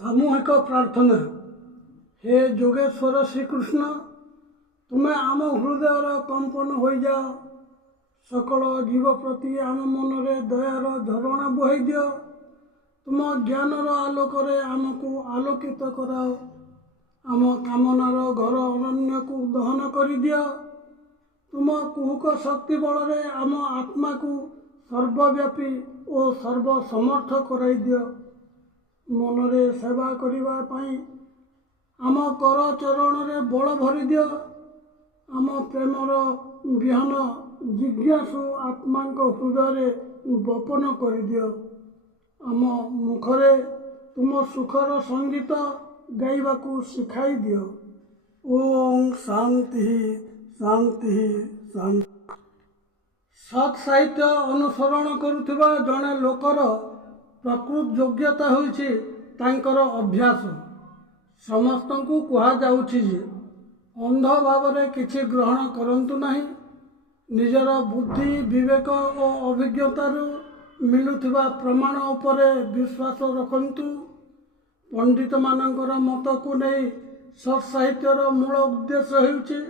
सामूहिक प्रार्थना। हे जोगेश्वर श्रीकृष्ण, तुम्हें आम हृदयर कंपन हो जाओ। सकल जीव प्रति आम मन रे दयार झरणा बहै दियो। तुम ज्ञानर आलोक आमको आलोकित कराओ। आम कामनार घर अरण्य को दहन कर दियो। तुम कुहुक शक्ति बल रे आम आत्मा को सर्वव्यापी और सर्वसमर्थ कराई दियो। मन रे सेवा करिबा पई आम कर चरण रे बल भरी दियो। आम प्रेमर विहन जिज्ञासु आत्मा हृदय बपन कर दियो। आम मुखरे तुम सुखर संगीत गाइबा को सिखाई दियो। ओम शांति शांति शांति। सत् साहित्य अनुसरण करुथिबा जड़े लोकर प्रकृत योग्यता होइछि तांकर अभ्यास। समस्त को कहा जाउछि जे अंध भाव रे किछि ग्रहण करंतु नहीं। निजर बुद्धि विवेक और अभिज्ञतार मिलुथिबा प्रमाण उपरे विश्वास रखंतु। पंडित मानकर मत को नहीं सत् साहित्यर मूल उद्देश्य हेउछि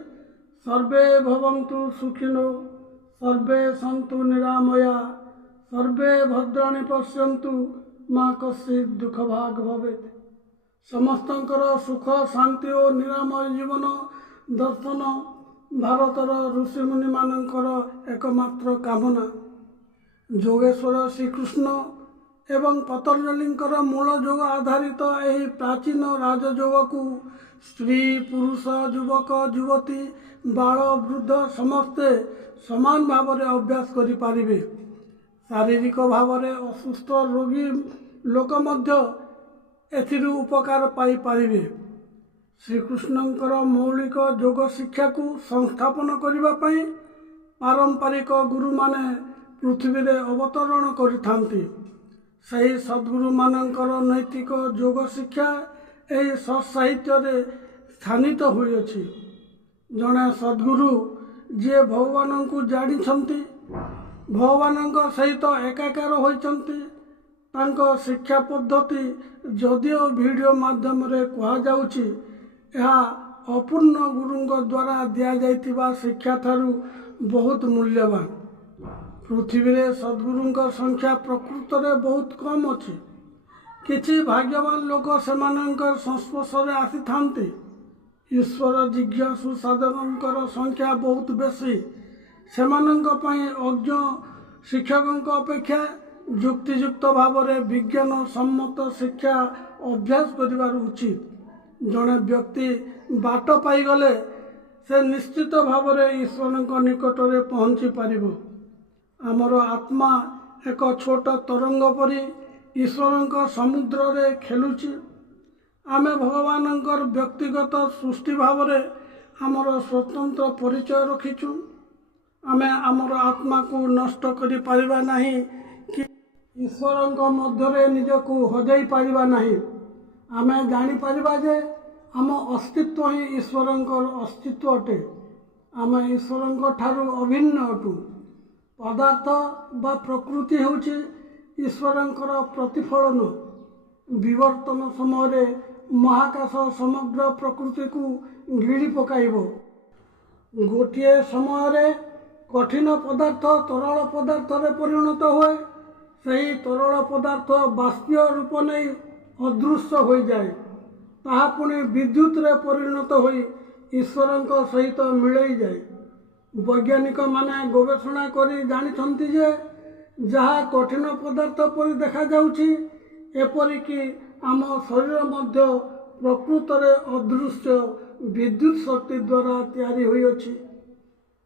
सर्वे भवन्तु सुखिनो सर्वे सन्तु निरामया सर्वे भद्राणि पश्यन्तु मा कश्चित् दुख भाग भवेत्। समस्तंकर सुख शांति और निरामय जीवन दर्शन भारतर ऋषिमुनि मानकर एकमात्र कामना। जोगेश्वर श्रीकृष्ण एवं पतंजलिंकर मूल योग आधारित यही प्राचीन राजयोग को स्त्री पुरुष युवक युवती बाल वृद्ध समस्ते समान भाव में अभ्यास करि पारिबे। शारीरिक भाव में असुस्थ रोगी लोक मध्य एथिरु उपकार पाई पारिबे। श्रीकृष्णंकर मौलिक योग शिक्षा को संस्थापन करिबा पई पारंपरिक गुरु माने पृथ्वी रे अवतरण करिथांती। सही सद्गुरु मानकर नैतिक योग शिक्षा एही सत्साहित्य रे स्थानित होई अछि। जड़े सद्गुरु जे भगवान को जानिछंती भगवान सहित एकाकार होइछंती। तांको शिक्षा पद्धति जदिओ वीडियो माध्यम रे कहा जाउछि यह अपूर्ण गुरुंग द्वारा दिया जाइतिबा शिक्षा थारु बहुत मूल्यवान। पृथ्वी रे सद्गुरुंक संख्या प्रकृत रे बहुत कम अछि। किछि भाग्यवान लोक सेमानंकर संस्पर्श रे आसी थांती। ईश्वर जिज्ञासु साधकंकर संख्या बहुत बेसी। सेमानंक पई अज्ञ शिक्षकंक अपेक्षा युक्तियुक्त भाव में विज्ञान सम्मत शिक्षा अभ्यास करिवार उचित। जड़े व्यक्ति बाट पाईगले से निश्चित भाव में ईश्वर निकट में पहुँची पारिबो। आमर आत्मा एक छोट तरंग परी ईश्वर समुद्र रे खेलुची। आमे भगवानंकर व्यक्तिगत सृष्टि भाव में आमर स्वतंत्र परिचय रखिचु। आमे आमर आत्मा को नष्ट करि पारिबा नहीं कि ईश्वर मध्य निजको हजाई पारिबा नहीं। आमे जानी पारिबा जे आम अस्तित्व ही ईश्वर अस्तित्व अटे। आम ईश्वर ठारू अभिन्न अटू। पदार्थ बा प्रकृति होउछि ईश्वर प्रतिफलन। विवर्तन समय महाकाश समग्र प्रकृति को गिड़ी पकाइबो। गोटे समय कठिन पदार्थ तरल पदार्थ रे परिणत हुए। सही तरल पदार्थ बाष्पीय रूप नहीं अदृश्य हो जाए। ताहा पुणी विद्युत रे परिणत होई ईश्वर सहित मिलई जाए। वैज्ञानिक माने गवेषणा करी जानिछंती जे जहा कठिन पदार्थ परि देखा जाउछि एपरिकी आम शरीर मध्य प्रकृत रे अदृश्य विद्युत शक्ति द्वारा तैयारी होई अछि।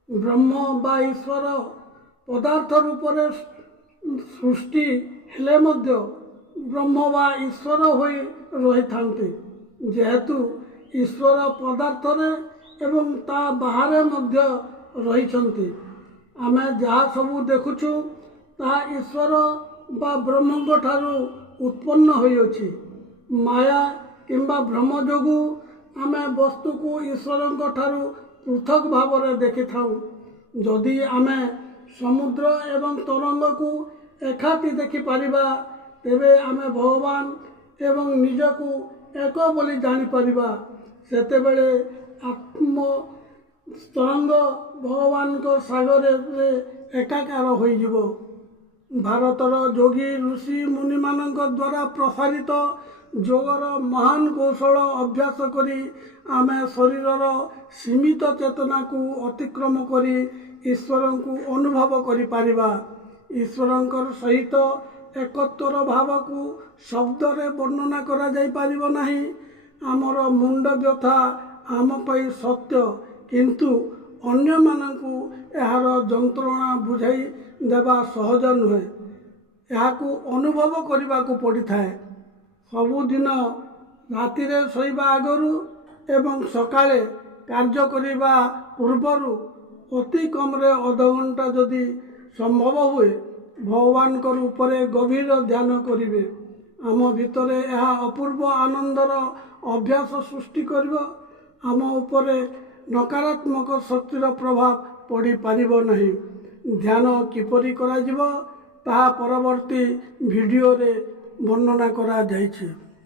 ब्रह्म बा ईश्वर पदार्थ रूप रे सृष्टि हेले मध्य ब्रह्म बा ईश्वर होई रही थांती। जेहेतु ईश्वर पदार्थ रे एवं ता बाहर मध्य रहिछंती। आमे जहा सबू देखुछु ता ईश्वर बा ब्रह्म ठारू उत्पन्न होई अछि। माया किंबा भ्रम जोगु आमे वस्तु को ईश्वर ठारू पृथक भाव में देखि थाउ। जदि आमे समुद्र एवं तरंग को एकाठी देखि पारिबा तेबे आमे भगवान ଏବଂ ନିଜକୁ ଏକ ବୋଲି ଜାଣିପାରିବା, ସେତେବେଳେ ଆତ୍ମ ତରଙ୍ଗ ଭଗବାନଙ୍କ ସାଗରରେ ଏକାକାର ହୋଇଯିବ। ଭାରତର ଯୋଗୀ ଋଷି ମୁନିମାନଙ୍କ ଦ୍ୱାରା ପ୍ରସାରିତ ଯୋଗର ମହାନ କୌଶଳ ଅଭ୍ୟାସ କରି ଆମେ ଶରୀରର ସୀମିତ ଚେତନାକୁ ଅତିକ୍ରମ କରି ଈଶ୍ୱରଙ୍କୁ ଅନୁଭବ କରିପାରିବା। ଈଶ୍ୱରଙ୍କ ସହିତ ଏକତ୍ୱର ଭାବକୁ ଶବ୍ଦରେ ବର୍ଣ୍ଣନା କରାଯାଇପାରିବ ନାହିଁ। ଆମର ମୁଣ୍ଡ ବ୍ୟଥା ଆମ ପାଇଁ ସତ୍ୟ, କିନ୍ତୁ ଅନ୍ୟମାନଙ୍କୁ ଏହାର ଯନ୍ତ୍ରଣା ବୁଝାଇ ଦେବା ସହଜ ନୁହେଁ। ଏହାକୁ ଅନୁଭବ କରିବାକୁ ପଡ଼ିଥାଏ। ସବୁଦିନ ରାତିରେ ଶୋଇବା ଆଗରୁ ଏବଂ ସକାଳେ କାର୍ଯ୍ୟ କରିବା ପୂର୍ବରୁ ଅତି କମ୍ରେ ଅଧଘଣ୍ଟା ଯଦି ସମ୍ଭବ ହୁଏ ଭଗବାନଙ୍କ ଉପରେ ଗଭୀର ଧ୍ୟାନ କରିବେ। ଆମ ଭିତରେ ଏହା ଅପୂର୍ବ ଆନନ୍ଦର ଅଭ୍ୟାସ ସୃଷ୍ଟି କରିବ। ଆମ ଉପରେ ନକାରାତ୍ମକ ଶକ୍ତିର ପ୍ରଭାବ ପଡ଼ିପାରିବ ନାହିଁ। ଧ୍ୟାନ କିପରି କରାଯିବ ତାହା ପରବର୍ତ୍ତୀ ଭିଡ଼ିଓରେ ବର୍ଣ୍ଣନା କରାଯାଇଛି।